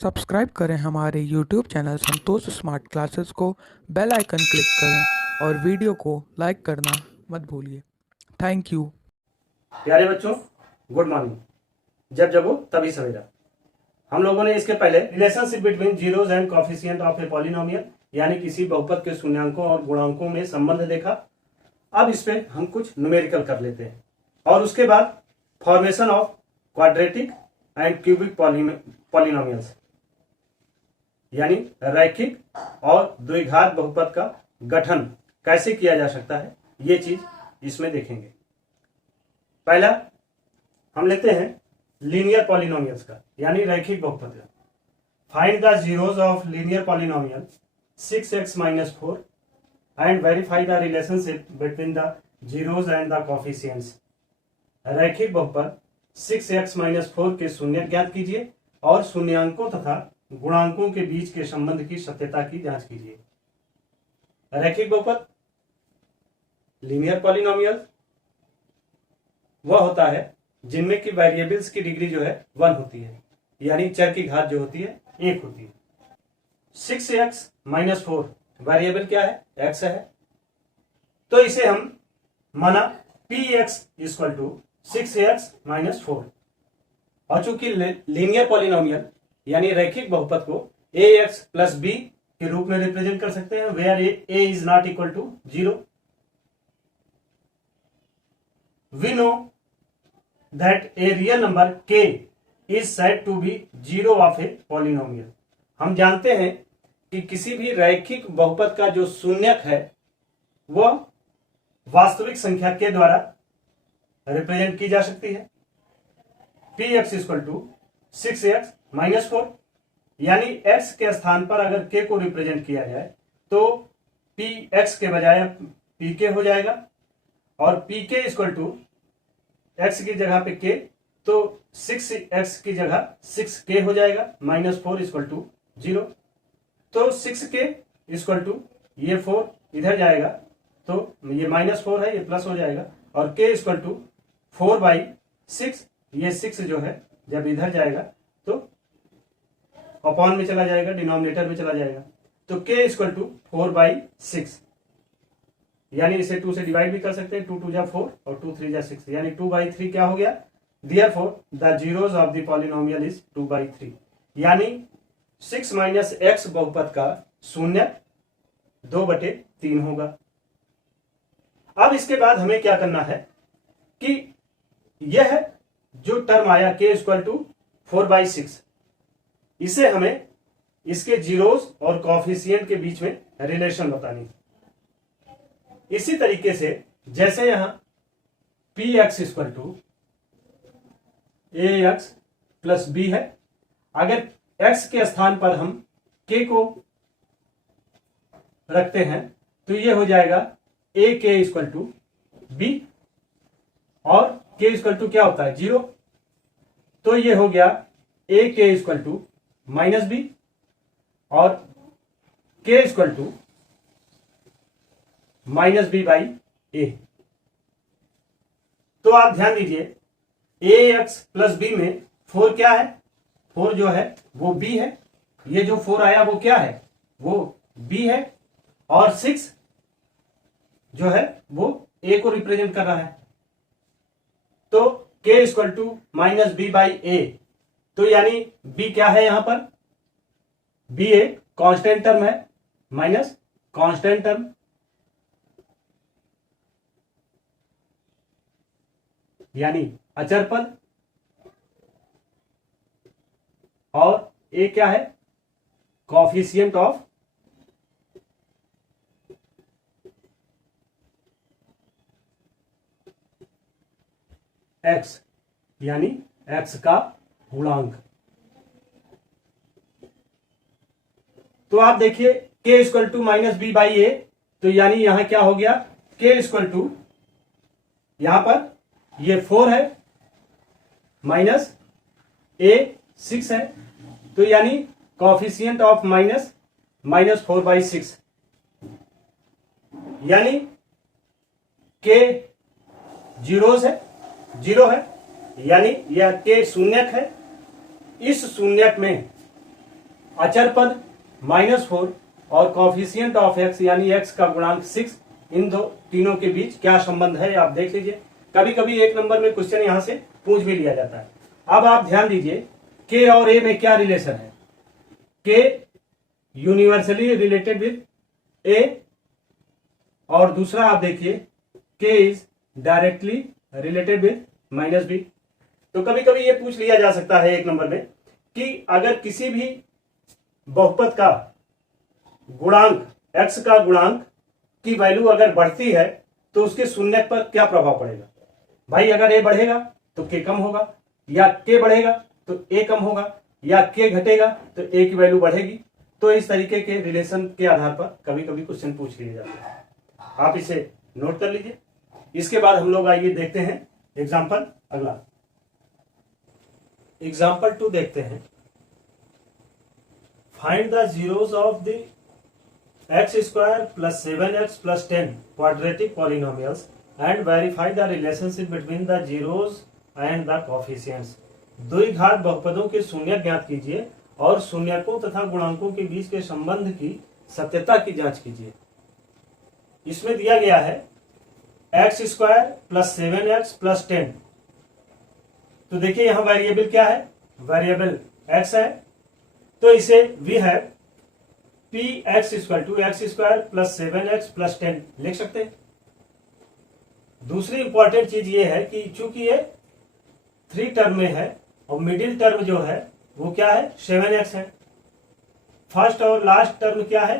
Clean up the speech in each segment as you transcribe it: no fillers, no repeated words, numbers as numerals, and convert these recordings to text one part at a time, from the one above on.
Subscribe करें हमारे YouTube channel संतोष smart classes को। बेल आइकन क्लिक करें और वीडियो को लाइक करना मत भूलिए। Thank you. प्यारे बच्चों, गुड मॉर्निंग। जब जगो तभी सवेरा। हम लोगों ने इसके पहले relationship between zeros and coefficient of a polynomial यानी किसी बहुपद के शून्यांकों और गुणांकों में संबंध देखा। अब इस पे हम कुछ न्यूमेरिकल कर लेते हैं और उसके बाद formation of quadratic and cubic polynomials यानी रैखिक और द्विघात बहुपद का गठन कैसे किया जा सकता है, ये चीज इसमें देखेंगे। पहला हम लेते हैं लीनियर पॉलिनोमियल्स का यानी रैखिक बहुपद का। Find the zeros of linear polynomial 6x - 4 and verify the relationship between the zeros and the coefficients. रैखिक बहुपद 6x - 4 के शून्य ज्ञात कीजिए और शून्यांकों तथा गुणांकों के बीच के संबंध की सत्यता की जांच कीजिए। रैखिक बहुपद लीनियर पॉलिनोमियल वह होता है जिनमें की वेरिएबल्स की डिग्री जो है 1 होती है, यानी चर की घात जो होती है 1 होती है। 6x - 4 वेरिएबल क्या है? x है। तो इसे हम माना px = 6x - 4 और चूंकि लीनियर पॉलिनोमियल यानी रैखिक बहुपद को ax + b के रूप में रिप्रेजेंट कर सकते हैं, where a is not equal to 0। We know that a real number k is said to be zero of a polynomial। हम जानते हैं कि किसी भी रैखिक बहुपद का जो शून्यक है वह वास्तविक संख्या के द्वारा रिप्रेजेंट की जा सकती है। px = 6x - 4 यानी x के स्थान पर अगर k को रिप्रेजेंट किया जाए तो px के बजाय pk हो जाएगा और pk = x की जगह पे k तो 6x की जगह 6k हो जाएगा। -4 = 0। तो 6k = ये 4 इधर जाएगा तो ये -4 है, ये प्लस हो जाएगा और k = 4/6। ये 6 जो है जब इधर जाएगा तो अपॉन में चला जाएगा, डिनोमिनेटर में चला जाएगा। तो k = 4/6 यानी इसे 2 से डिवाइड भी कर सकते हैं। 2 × 2 = 4 और 2 × 3 = 6 यानी 2/3 क्या हो गया? Therefore the zeros of the polynomial is 2/3 यानी 6 - x बहुपद का शून्य 2/3 होगा। अब इसके बाद हमें क्या करना है कि यह जो टर्म आया k = 4/6 इसे हमें इसके जीरोस और कोफिशिएंट के बीच में रिलेशन बतानी। इसी तरीके से जैसे यहां px = ax + b है, अगर x के स्थान पर हम k को रखते हैं तो ये हो जाएगा ak = b और k = क्या होता है? 0। तो ये हो गया ak = -b और k = -b/a। तो आप ध्यान दीजिए ax + b में 4 क्या है? 4 जो है वो b है। ये जो 4 आया वो क्या है? वो b है और 6 जो है वो a को रिप्रेजेंट कर रहा है। तो k = -b/a। तो यानी b क्या है? यहां पर b एक कांस्टेंट टर्म है, माइनस कांस्टेंट टर्म यानी अचर पद और a क्या है? कोफिशिएंट ऑफ x यानी x का गुणांक। तो आप देखिए k = -b/a तो यानी यहां क्या हो गया? k = यहां पर ये 4 है माइनस a 6 है तो यानी कोफिशिएंट ऑफ -4/6 यानी k जीरोस है, 0 है यानी यह k शून्यक है। इस शून्यक में अचर पद -4 और कॉफिशिएंट ऑफ x यानी x का गुणांक 6, इन दो तीनों के बीच क्या संबंध है आप देख लीजिए। कभी कभी एक नंबर में क्वेश्चन यहां से पूछ भी लिया जाता है। अब आप ध्यान दीजिए k और a में क्या रिलेशन है। k universally related with a और दूसरा आप देखिए k is directly related with -b। तो कभी कभी ये पूछ लिया जा सकता है एक नंबर में कि अगर किसी भी बहुपद का गुणांक x का गुणांक की वैल्यू अगर बढ़ती है तो उसके शून्य पर क्या प्रभाव पड़ेगा। भाई अगर a बढ़ेगा तो k कम होगा, या k बढ़ेगा तो a कम होगा, या k घटेगा तो a की वैल्यू बढ़ेगी। तो इस तरीके के रिलेशन के आधार पर कभी कभी क्वेश्चन पूछ लिए जाते हैं, आप इसे नोट कर लीजिए। इसके बाद हम लोग आइए देखते हैं एग्जाम्पल अगला। एग्जाम्पल 2 देखते हैं। Find the zeros of the x² + 7x + 10 quadratic polynomials and verify the relationship between the zeros and the coefficients। द्विघात बहुपदों के शून्य ज्ञात कीजिए और शून्यकों तथा गुणांकों के बीच के संबंध की सत्यता की जांच कीजिए। इसमें दिया गया है x² + 7x + 10। तो देखिए यहां वेरिएबल क्या है, वेरिएबल x है। तो इसे वी है px = x² + 7x + 10 लिख सकते हैं। दूसरी इंपॉर्टेंट चीज ये है कि चूंकि ये 3 टर्म में है और मिडिल टर्म जो है वो क्या है 7x है, फर्स्ट और लास्ट टर्म क्या है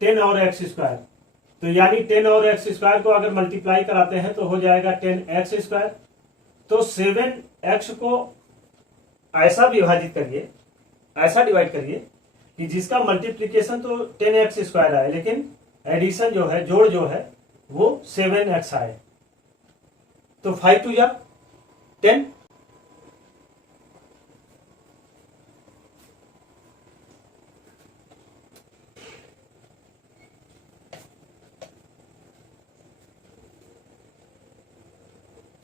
10 और x²। तो यानी 10 और x² को अगर मल्टीप्लाई कराते हैं तो हो जाएगा 10x²। तो 7x को ऐसा विभाजित करिए, ऐसा डिवाइड करिए कि जिसका मल्टीप्लीकेशन तो 10x² आए लेकिन एडिशन जो है, जोड़ जो है वो 7x आए। तो 5 2 जा 10।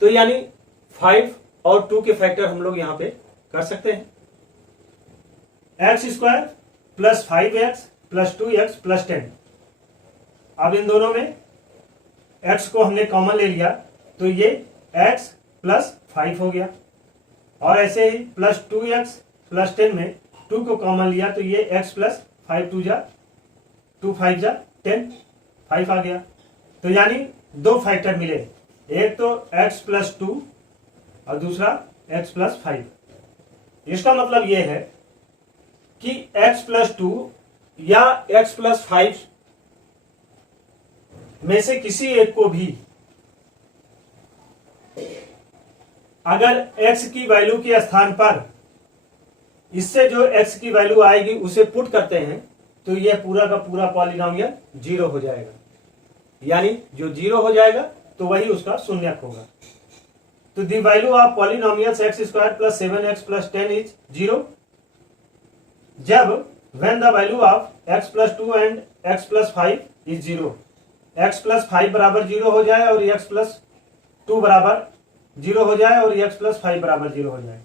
तो यानी 5 और 2 के फैक्टर हम लोग यहां पे कर सकते हैं। x² + 5x + 2x + 10। अब इन दोनों में x को हमने कॉमन ले लिया तो ये x + 5 हो गया, और ऐसे ही +2x + 10 में 2 को कॉमन लिया तो ये x + 5 2 जा 2 5 जा 10 5 आ गया। तो यानी दो फैक्टर मिले, एक तो x + 2 और दूसरा x + 5। इसका मतलब यह है कि x + 2 या x + 5 में से किसी एक को भी अगर x की वैल्यू के स्थान पर इससे जो x की वैल्यू आएगी उसे पुट करते हैं तो यह पूरा का पूरा पॉलिनोमियल 0 हो जाएगा। यानी जो 0 हो जाएगा तो वही उसका शून्यक होगा। तो the value of polynomials x² + 7x + 10 is 0 जब when the value of x + 2 and x + 5 is 0, x + 5 बराबर 0 हो जाए और x + 2 बराबर 0 हो जाए और x + 5 बराबर 0 हो जाए।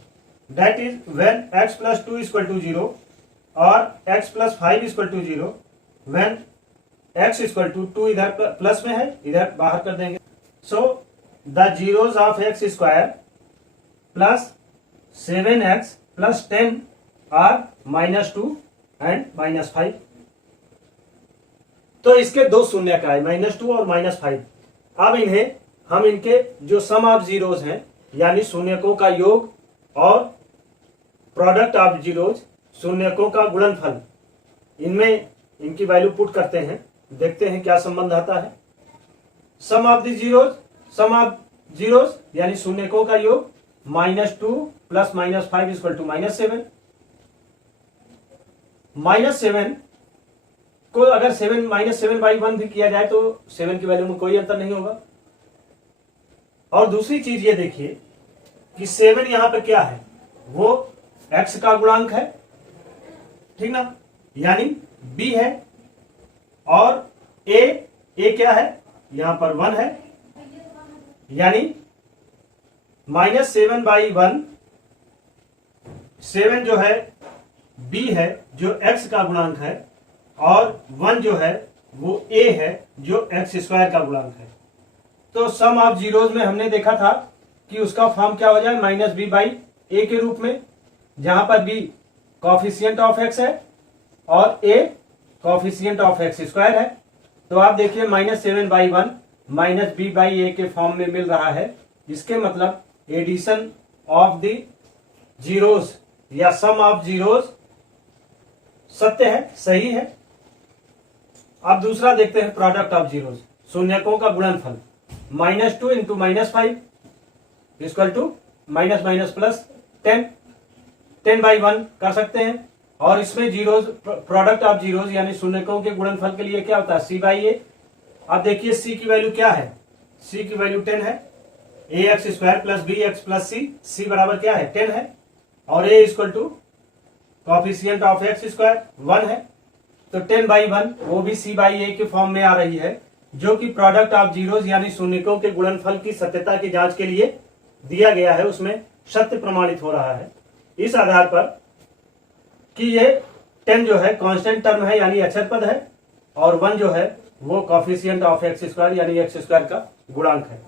That is when x + 2 = 0 और x + 5 = 0, when x = 2 इधर प्लस में है, इधर बाहर कर देंगे। So the zeros of x² + 7x + 10 are -2 and -5। तो इसके दो शून्य का है, -2 और -5। अब इन्हें हम इनके जो सम ऑफ जीरोज हैं यानी शून्यकों का योग और प्रोडक्ट ऑफ जीरोज शून्यकों का गुणनफल, इनमें इनकी वैल्यू पुट करते हैं, देखते हैं क्या संबंध आता है। सम ऑफ द जीरोज यानी शून्यकों का योग -2 + -5 = -7। -7 को अगर -7/1 भी किया जाए तो 7 की वैल्यू में कोई अंतर नहीं होगा। और दूसरी चीज ये देखिए कि 7 यहां पर क्या है, वो x का गुणांक है, ठीक ना, यानी b है, और a क्या है, यहां पर 1 है, यानी -7/1, 7 जो है b है जो x का गुणांक है और 1 जो है वो a है जो x स्क्वायर का गुणांक है। तो सम ऑफ जीरोज में हमने देखा था कि उसका फॉर्म क्या हो जाए, माइनस बी बाई ए के रूप में, जहां पर b कॉफिशिएंट ऑफ x है और a coefficient of x square है। तो आप देखिए -7/1 माइनस बी बाई ए के फॉर्म में मिल रहा है। इसके मतलब एडिशन ऑफ द जीरोज या सम ऑफ जीरोज सत्य है, सही है। अब दूसरा देखते हैं प्रोडक्ट ऑफ जीरोज, शून्यकों का गुणनफल। -2 into -5 equal to minus minus plus 10/1 कर सकते हैं। और इसमें जीरोज, प्रोडक्ट ऑफ जीरोज यानी शून्यकों के गुणनफल के लिए क्या होता है, c बाई ए। अब देखिए c की वैल्यू क्या है, c की वैल्यू 10 है। ax square plus B x plus c बराबर क्या है, 10 है। और a equal to coefficient of x square 1 है। तो 10/1 वो भी c बाई ए के फॉर्म में आ रही है, जो कि प्रोडक्ट ऑफ जीरोज यानी शून्यकों के गुणनफल की सत्यता की जांच के लिए दिया गया है, उसमें सत्य प्रमाणित हो रहा है। इस आधार पर कि ये 10 जो है कांस्टेंट टर्म है यानी अक्षर पद है, और 1 जो है वो कॉफिशिएंट ऑफ एक्स स्क्वायर यानी एक्स स्क्वायर का गुणांक है।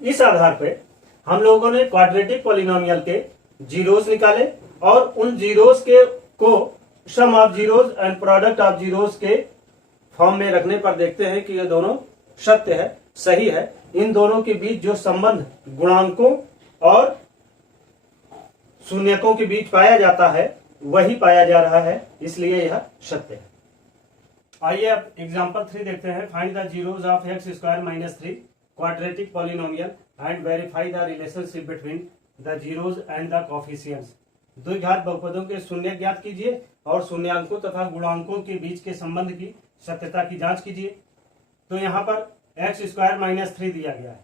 इस आधार पे हम लोगों ने क्वाड्रेटिक पॉलिनोमियल के जीरोस निकाले और उन जीरोस के को sum of zeros and product of zeros के फॉर्म में रखने पर देखते हैं कि ये दोनों सत्य है, सही है। इन दोनों के बीच जो संबंध गुणांकों और शून्यकों के बीच पाया जाता है वही पाया जा रहा है, इसलिए यह सत्य है। आइए अब एग्जांपल 3 देखते हैं। Find the zeros of x square minus 3 quadratic polynomial and verify the relationship between the zeros and the coefficients. द्विघात बहुपदों के शून्य ज्ञात कीजिए और शून्यांकों तथा गुणांकों के बीच के संबंध की सत्यता की जांच कीजिए। तो यहाँ पर एक्स स्क्वायर माइनस 3 दिया गया है,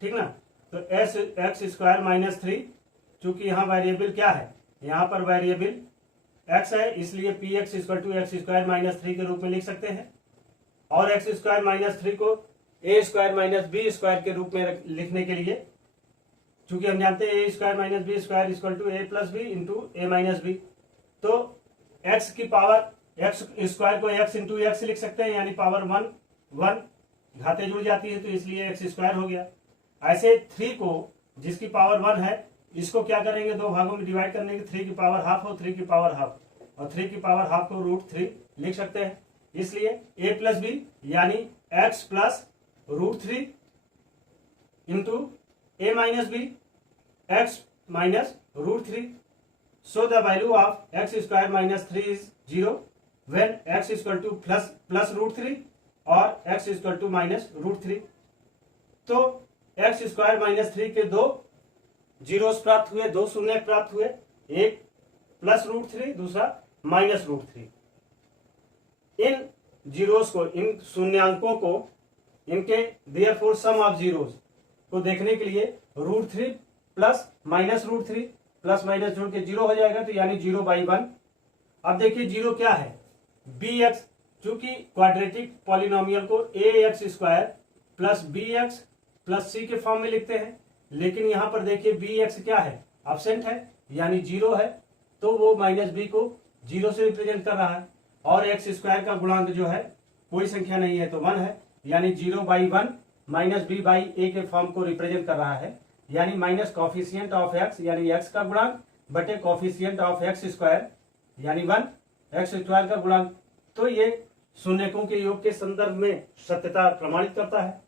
ठीक ना। तो एक्स स्क्वायर माइनस 3, चूंकि यहाँ वेरिएबल क्या है, यहाँ पर वेरिएबल x है, इसलिए p x equal to x square minus 3 के रूप में लिख सकते हैं। और एक्स स्क्वायर माइनस 3 को ए स्क्वायर माइनस बी स्क्वायर के रूप में लिखने के लिए, चूंकि हम जानते हैं A square minus B square equal to A plus B into A minus B. तो x की पावर एक्स स्क्वायर को x इंटू एक्स लिख सकते हैं, यानी पावर 1 घाते जुड़ जाती है, तो इसलिए एक्स स्क्वायर हो गया। ऐसे 3 को जिसकी पावर 1 है, इसको क्या करेंगे, दो भागों में डिवाइड करने के, 3 की पावर हाफ हो 3 की पावर हाफ, और 3 की पावर हाफ को √3 लिख सकते हैं। इसलिए a प्लस बी यानी x plus √3 into a minus b x minus √3। So the value of x square minus 3 is 0 when x equal to plus √3 और x इक्वल टू माइनस √3। तो एक्स स्क्वायर माइनस 3 के दो zeros प्राप्त हुए, दो शून्य प्राप्त हुए, एक प्लस √3 दूसरा माइनस √3। इन जीरोस को, इन शून्यांकों को, इनके देयरफॉर सम ऑफ जीरोस को देखने के लिए √3 प्लस माइनस √3 प्लस माइनस जोड़ के 0 हो जाएगा, तो यानी 0/1। अब देखिए 0 क्या है, बी एक्स, चूंकि क्वाड्रेटिक पॉलिनोमियल को ax square plus B x plus C के फॉर्म में लिखते हैं, लेकिन यहां पर देखिए बी एक्स क्या है, एब्सेंट है यानी 0 है, तो वो माइनस बी को 0 से रिप्रेजेंट कर रहा है। और एक्स स्क्वायर का गुणांक जो है कोई संख्या नहीं है तो 1 है, यानी 0/1 माइनस बी बाई ए के फॉर्म को रिप्रेजेंट कर रहा है, यानी माइनस कॉफिशिएंट ऑफ एक्स यानी एक्स का गुणांक बटे कॉफिशिएंट ऑफ एक्स स्क्वायर यानी 1 एक्स स्क्वायर का गुणांक। तो ये शून्यकों के योग के संदर्भ में सत्यता प्रमाणित करता है।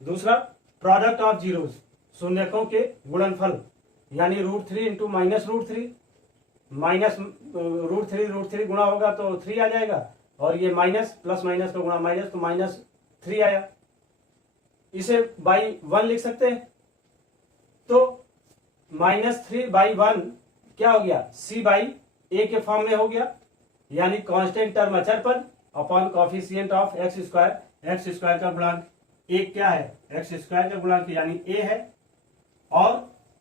दूसरा प्रोडक्ट ऑफ जीरोस, शून्यकों के गुणनफल यानी √3 इंटू माइनस √3, माइनस √3 गुणा होगा तो 3 आ जाएगा, और ये माइनस प्लस माइनस का गुणा माइनस तो -3 आया। इसे बाई 1 लिख सकते हैं, तो -3/1 क्या हो गया, c बाई ए के फॉर्म में हो गया, यानी कांस्टेंट टर्म अचर पद upon coefficient of x square का गुणांक एक क्या है, एक्स स्क्वायर का गुणांक यानी a है, और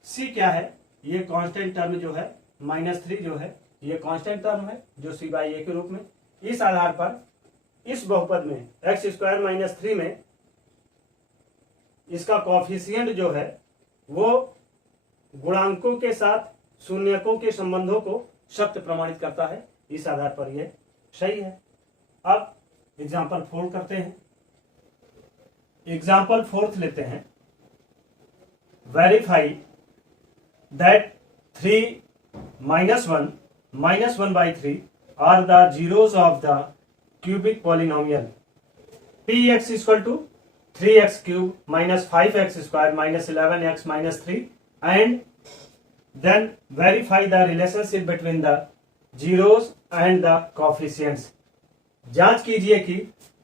c क्या है, ये कांस्टेंट टर्म जो है -3 जो है ये कांस्टेंट टर्म है जो c बाई ए के रूप में। इस आधार पर इस बहुपद में एक्स स्क्वायर माइनस 3 में इसका कॉफिशिएंट जो है वो गुणांकों के साथ शून्यकों के संबंधों को सत्य प्रमाणित करता है, इस आधार पर यह सही है। अब एग्जाम्पल 4 करते हैं। एग्जाम्पल 4 लेते हैं। Verify that 3 -1 -1/3 are the zeros of the cubic polynomial px equal to 3x cube minus 5x square minus 11x minus 3, and then verify the relationship between the zeros and the coefficients। जांच कीजिए कि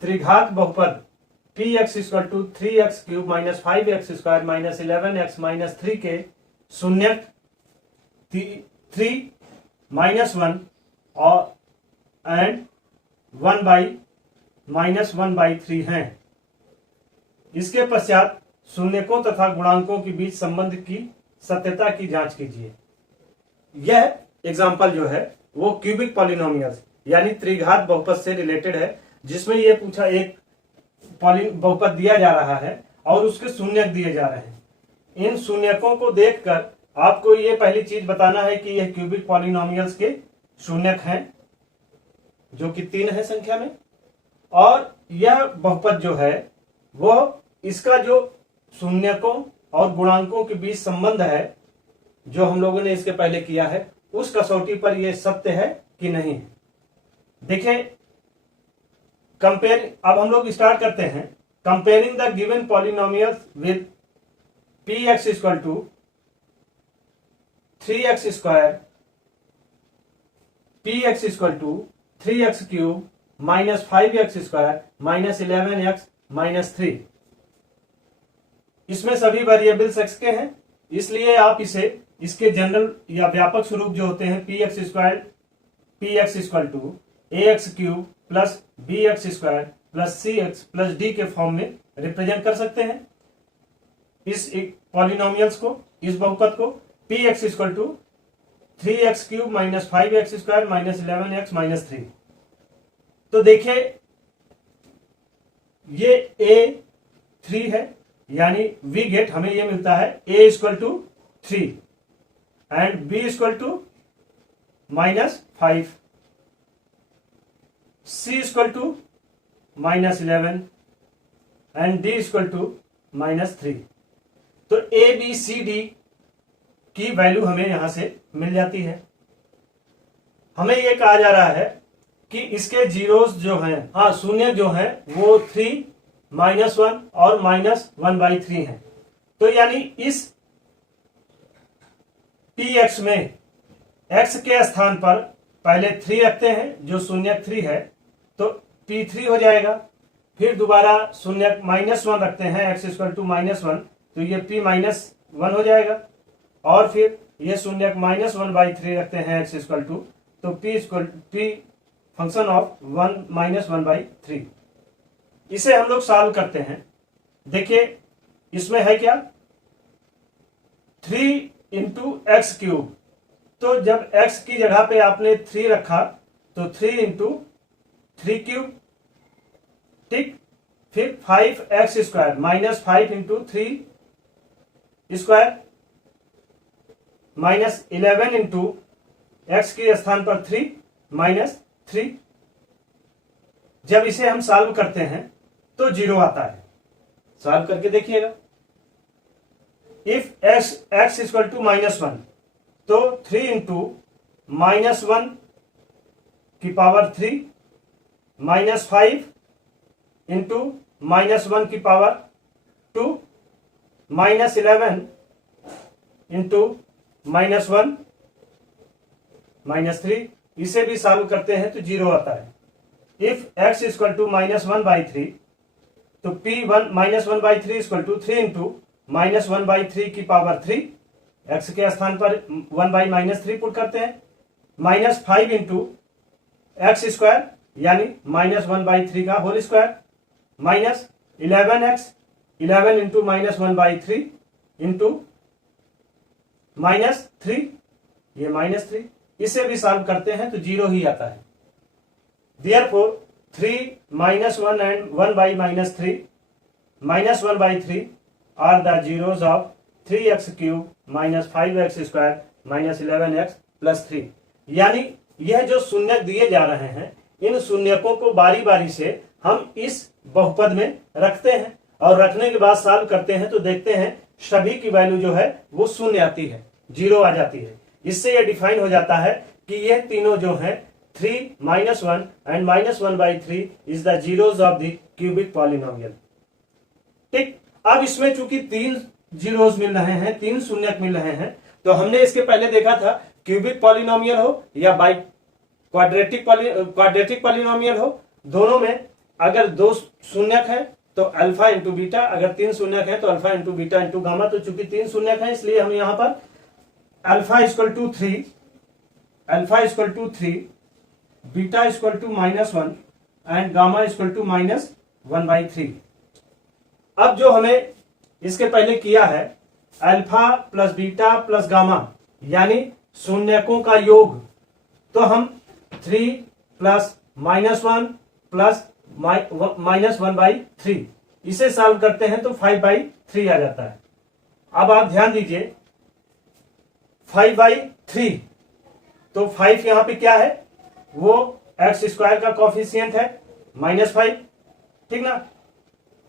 त्रिघात बहुपद px equal to 3x cube minus 5x square minus 11x minus 3 के शून्यक 3 -1 और and 1/-1/3 हैं। इसके पश्चात शून्यकों तथा गुणांकों के बीच संबंध की सत्यता की जांच कीजिए। यह एग्जाम्पल जो है वो क्यूबिक पॉलिनोमियल्स यानी त्रिघात बहुपद से रिलेटेड है, जिसमें यह पूछा एक बहुपद दिया जा रहा है और उसके शून्यक दिए जा रहे हैं। इन शून्यकों को देखकर आपको ये पहली चीज बताना है कि यह क्यूबिक पॉलिनोमियल्स के शून्यक हैं, जो कि 3 है संख्या में, और यह बहुपद जो है वह इसका जो शून्यकों और गुणांकों के बीच संबंध है जो हम लोगों ने इसके पहले किया है, उस कसौटी पर यह सत्य है कि नहीं। देखिए कंपेयर, अब हम लोग स्टार्ट करते हैं। Comparing the given polynomials with px equal to 3x square px equal to 3x cube minus 5x square minus 11x minus 3। इसमें सभी वेरिएबल्स x के हैं, इसलिए आप इसे इसके जनरल या व्यापक स्वरूप जो होते हैं px square px equal to ax cube plus bx square plus cx plus d के फॉर्म में रिप्रेजेंट कर सकते हैं। इस पॉलिनोमियल्स को, इस बहुपद को px equal to 3x cube minus 5x square minus 11x minus 3। तो देखिए ये a3 है, यानी वी गेट हमें ये मिलता है a equal to 3 and b equal to -5, c equal to -11 and d equal to -3। तो a b c d की वैल्यू हमें यहां से मिल जाती है। हमें यह कहा जा रहा है कि इसके जीरोस जो हैं, हाँ शून्य जो हैं वो 3 -1 और -1/3 हैं। तो यानी इस px में x के स्थान पर पहले 3 रखते हैं जो शून्यक 3 है, तो p3 हो जाएगा। फिर दोबारा शून्यक -1 रखते हैं x इक्वल टू -1, तो ये p -1 हो जाएगा। और फिर ये शून्यक -1/3 रखते हैं x इक्वल टू, तो p फंक्शन ऑफ 1 -1/3। इसे हम लोग सॉल्व करते हैं। देखिए इसमें है क्या 3 इंटू एक्स क्यूब, तो जब x की जगह पे आपने 3 रखा तो 3 इंटू 3 क्यूब, ठीक। फिर 5x square -5 into 3 square minus 11 into x के स्थान पर 3 -3। जब इसे हम सॉल्व करते हैं तो 0 आता है। सॉल्व करके देखिएगा। इफ x इक्वल टू -1, तो 3 इंटू -1 की पावर 3 -5 इंटू -1 की पावर 2 -11 इंटू -1 -3। इसे भी सॉल्व करते हैं तो 0 आता है। इफ x इक्वल टू -1/3, तो -1/3 इक्वल टू 3 इंटू -1/3 की पावर 3, x के स्थान पर 1/-3 पुट करते हैं, -5 इंटू एक्स स्क्वायर यानी -1/3 का whole square minus 11x 11 into -1/3 into -3, ये -3। इसे भी सॉल्व करते हैं तो 0 ही आता है। Therefore 3 -1 and 1/-3 -1/3 are the zeros of 3x cube minus 5x square minus 11x plus 3। यानी यह जो शून्यक दिए जा रहे हैं, इन शून्यकों को बारी बारी से हम इस बहुपद में रखते हैं और रखने के बाद सॉल्व करते हैं तो देखते हैं सभी की वैल्यू जो है वो शून्य आती है, 0 आ जाती है। इससे यह डिफाइन हो जाता है कि यह तीनों जो है 3 -1 and -1/3 is the zeros of the cubic polynomial. ठीक, अब इसमें चूंकि 3 जीरोज मिल रहे हैं, 3 शून्यक मिल रहे हैं, तो हमने इसके पहले देखा था क्यूबिक पॉलिनोमियल हो या बाई क्वाड्रेटिक पॉलिनोमियल हो, दोनों में अगर 2 शून्यक है तो अल्फा इंटू बीटा, अगर 3 शून्यक है तो alpha into beta into gamma. तो चूंकि 3 शून्यक है इसलिए हम यहां पर alpha equal to 3, beta equal to -1 and gamma equal to -1/3। अब जो हमें इसके पहले किया है alpha plus beta plus gamma यानी शून्यकों का योग, तो हम 3 प्लस -1 प्लस -1/3 इसे सॉल्व करते हैं तो 5/3 आ जाता है। अब आप ध्यान दीजिए 5/3, तो 5 यहां पे क्या है, वो एक्स स्क्वायर का कॉफिशिएंट है -5, ठीक ना।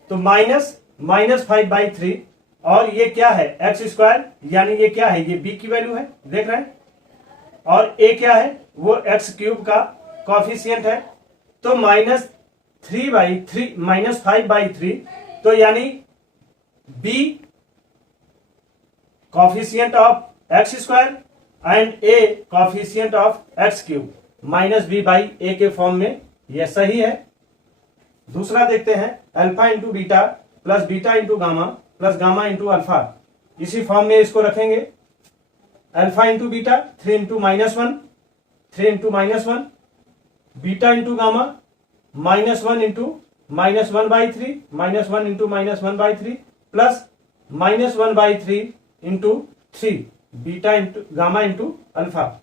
तो -5/3 और ये क्या है एक्स स्क्वायर, यानी ये क्या है, ये बी की वैल्यू है, देख रहे हैं, और ए क्या है, वो x³ का कॉफिशिएंट है। तो -5/3, तो यानी b coefficient of x square and a coefficient of x³ -b/a के फॉर्म में, यह सही है। दूसरा देखते हैं alpha into beta plus beta into gamma plus gamma into alpha, इसी फॉर्म में इसको रखेंगे। Alpha into beta 3 into -1, beta into gamma -1 into -1/3, -1 into -1/3 plus -1/3 into 3, beta into gamma into alpha.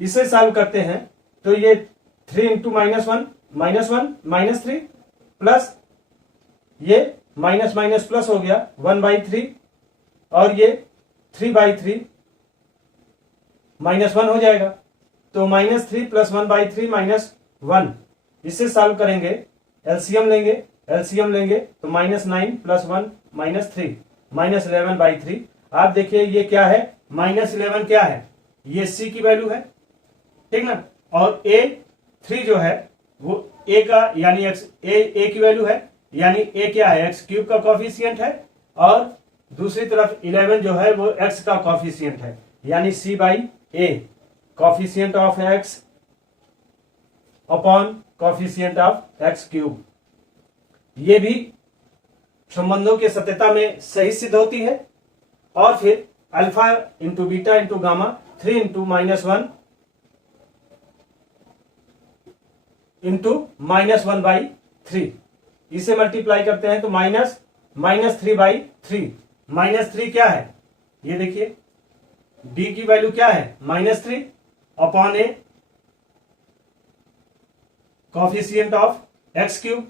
इसे सॉल्व करते हैं तो ये 3 इंटू -1 -3 प्लस ये माइनस माइनस प्लस हो गया 1/3 और ये 3/3 -1 हो जाएगा। तो -3 प्लस 1/3 -1, इसे सॉल्व करेंगे, एलसीएम लेंगे तो -9 प्लस 1 -3 -11/3। आप देखिए ये क्या है, -11 क्या है, ये सी की वैल्यू है, ठीक ना। और A3 जो है वो A का यानी A की वैल्यू है, यानी A क्या है, x³ का कॉफिशिएंट है, और दूसरी तरफ 11 जो है वो x का कॉफिशिएंट है, यानी C/A, coefficient of x upon coefficient of x³। ये भी संबंधों के सत्यता में सही सिद्ध होती है। और फिर alpha into beta into gamma 3 into -1 into -1/3, इसे मल्टीप्लाई करते हैं तो -3/3। -3 क्या है, ये देखिए d की वैल्यू क्या है -3 upon A coefficient of x³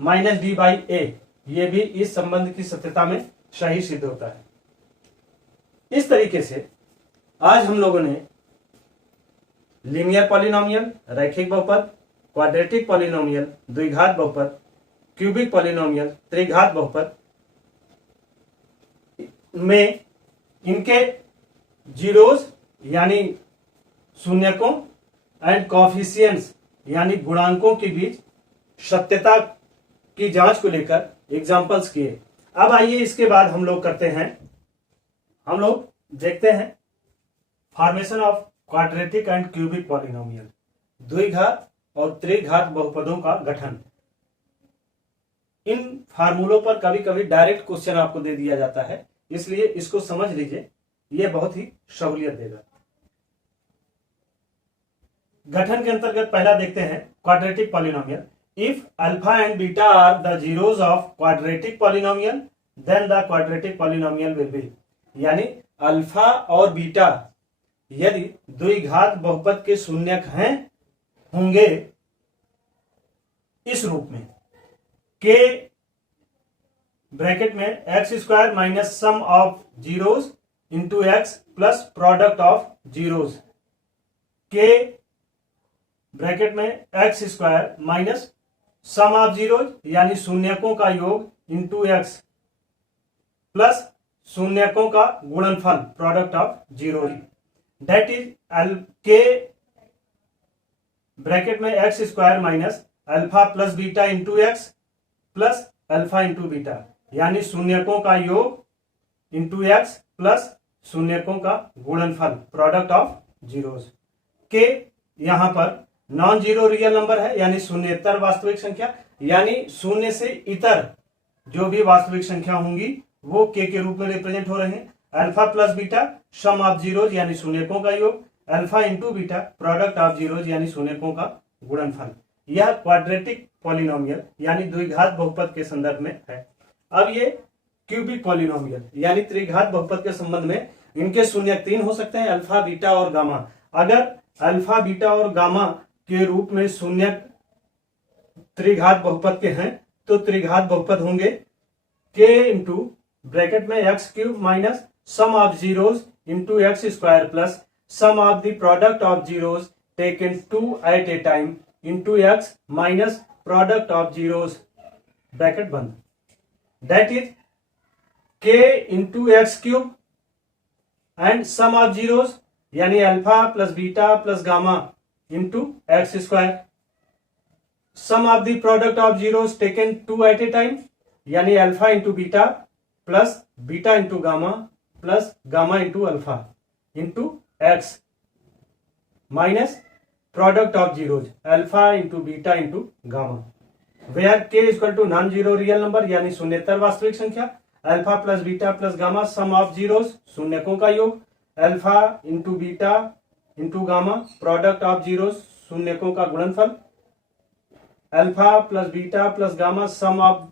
-d/a। ये भी इस संबंध की सत्यता में सही सिद्ध होता है। इस तरीके से आज हम लोगों ने लीनियर पॉलिनोमियल, रैखिक बहुपद, क्वाड्रेटिक पॉलिनोमियल, द्विघात बहुपद, क्यूबिक पॉलिनोमियल, त्रिघात बहुपद में इनके जीरोज यानी शून्यकों एंड कॉफिशिएंट्स यानी गुणांकों के बीच सत्यता की जांच को लेकर एग्जांपल्स किए। अब आइए इसके बाद हम लोग देखते हैं formation of quadratic and cubic polynomial, द्विघात और त्रिघात बहुपदों का गठन। इन फार्मूलों पर कभी कभी डायरेक्ट क्वेश्चन आपको दे दिया जाता है, इसलिए इसको समझ लीजिए, यह बहुत ही सहूलियत देगा। गठन के अंतर्गत पहला देखते हैं quadratic polynomial. If alpha and beta are the zeros of quadratic polynomial then the quadratic polynomial will be, यानी अल्फा और बीटा यदि द्विघात बहुपद के शून्यक होंगे इस रूप में, के ब्रैकेट में x² minus sum of zeros into x plus product of zeros, के ब्रैकेट में x square minus sum of zero यानी शून्यकों का योग इंटू एक्स प्लस शून्यकों का गुणनफल product of zero, that is L के ब्रैकेट में x square minus alpha plus beta into x plus alpha into beta यानी शून्यकों का योग इंटू एक्स प्लस शून्यकों का गुणनफल प्रोडक्ट ऑफ जीरोस। के यहाँ पर नॉन जीरो रियल नंबर है यानी शून्येतर वास्तविक संख्या, यानी शून्य से इतर जो भी वास्तविक संख्या होंगी वो के रूप में रिप्रेजेंट हो रहे हैं। Alpha plus beta some of zeros यानी शून्यकों का योग, alpha into beta product of zeros यानी शून्यकों का गुणनफल। यह क्वाड्रेटिक पॉलिनोमियल यानी द्विघात बहुपद के संदर्भ में है। अब ये क्यूबिक पॉलिनोमियल यानी त्रिघात बहुपद के संबंध में इनके शून्यक 3 हो सकते हैं, अल्फा बीटा और गामा। अगर अल्फा बीटा और गामा के रूप में शून्यक त्रिघात बहुपद के हैं तो त्रिघात बहुपद होंगे के इंटू ब्रैकेट में x cube minus sum of zeros into x square plus sum of the product of zeros taken two at a time into x minus product of zeros bracket बंद, that is k into x cube and sum of zeros यानी alpha plus beta plus gamma into x square, sum of the product of zeros taken two at a time यानी alpha into beta plus beta into gamma plus gamma into alpha into x minus product of zeros alpha into beta into gamma, where k equal to non zero real number यानी शून्येतर वास्तविक संख्या, alpha plus beta plus gamma sum of zeros शून्यकों का योग, alpha into beta into gamma product of zeros शून्यकों का गुणनफल, alpha plus beta plus gamma sum of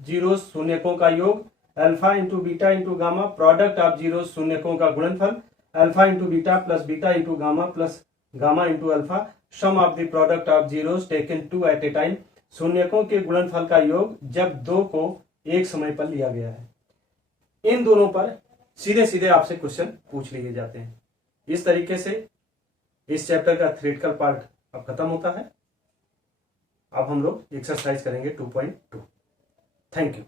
zeros शून्यकों का योग, alpha into beta into gamma product of zeros शून्यकों का गुणनफल, alpha into beta plus beta into gamma plus gamma into alpha sum of the product of zeros taken two at a time, शून्यकों के गुणनफल का योग जब दो को एक समय पर लिया गया है। इन दोनों पर सीधे सीधे आपसे क्वेश्चन पूछ लिए जाते हैं। इस तरीके से इस चैप्टर का थ्योरेटिकल पार्ट अब खत्म होता है। अब हम लोग एक्सरसाइज करेंगे 2.2। Thank you.